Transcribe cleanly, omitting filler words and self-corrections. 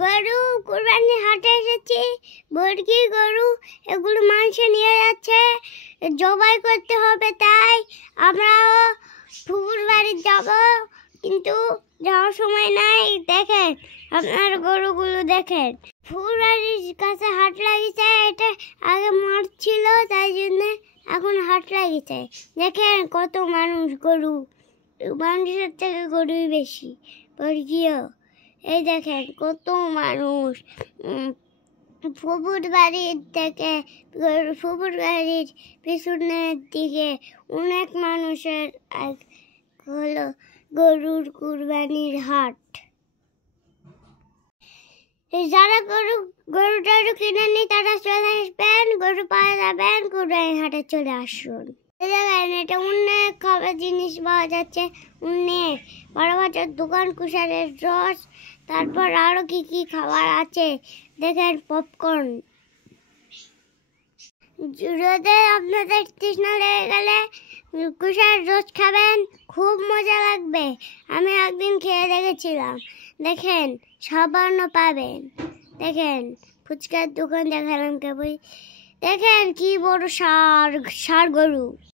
গরু কুরবানি হাটে এসেছি। মুরগি গরু এগুলো মাংস নিয়ে যাচ্ছে, জবাই করতে হবে। তাই আমরাও ফুপুর বাড়ি যাব, কিন্তু যাওয়ার সময় নাই। দেখেন আপনার গরুগুলো দেখেন, ফুপুর বাড়ির কাছে হাট লাগিয়েছে। এটা আগে মাঠ ছিল, তাই জন্য এখন হাট লাগিয়েছে। দেখেন কত মানুষ, গরু মানুষের থেকে গরুই বেশি, মুরগিও। এই দেখেন কত মানুষ। ফুপুর বাড়ির থেকে ফুপুর বাড়ির পিছনের দিকে অনেক মানুষের হলো গরুর কুরবানির হাট। যারা গরু টরু কিনে নি তারা চলে আসবেন, গরু পাওয়া যাবেন, কুরবানির হাটে চলে আসুন। দেখেন এটা অনেক খাবার জিনিস পাওয়া যাচ্ছে, অনেক বড় বড় দোকান, কুশারের রস, তারপর আরো কি কি খাবার আছে। দেখেন পপকর্ন। রোদে আপনাদের তৃষ্ণা লেগে গেলে কুশার রস খাবেন, খুব মজা লাগবে। আমি একদিন খেয়ে দেখেছিলাম। দেখেন সাবানও পাবেন। দেখেন ফুচকার দোকান দেখালাম কেবল। দেখেন কি বড় ষাঁড় গরু।